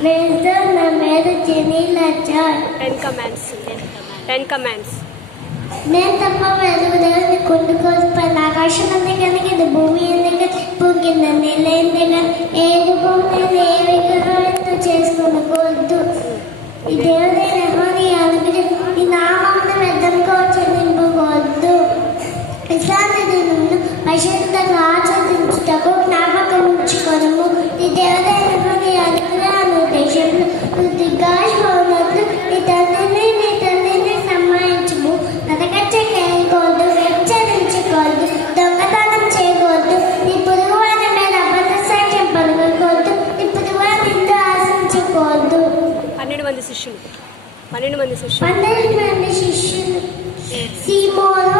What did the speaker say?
Ten commands. నేను తప్ప వెలుగుదేవుని కొండుకోల్పోయిన ఆకాశం అందే కనుక ఇది భూమి అందే కదా పూకింద నెల అందే కదా ఏది భూమి ఏ విగ్రహంతో చేసుకోవద్దు. ఈ దేవుడైన హోని అలుగుడు ఈ నామమును వ్యర్థంగా చెల్లింపవద్దు. విశ్రాంతి దినమును పరిశుద్ధంగా ఆచరించుటకు జ్ఞాపకం ఉంచుకొనుము. ఈ దేవుడైన హోని అనుగ్రహాన్ని ఉద్దేశంలో దిగ్గాయిపోనట్లు నీ తండ్రిని సమ్మానించుము. నరకచ్చ చేయకూడదు, వ్యభిచరించకూడదు, దొంగతనం చేయకూడదు, నీ పొరుగువాని మీద అబద్ధ సాక్ష్యం పలకకూడదు, నీ పొరుగువాని నింద ఆశించకూడదు. 12 మంది శిష్యులు. 12 మంది శిష్యులు. సీమోను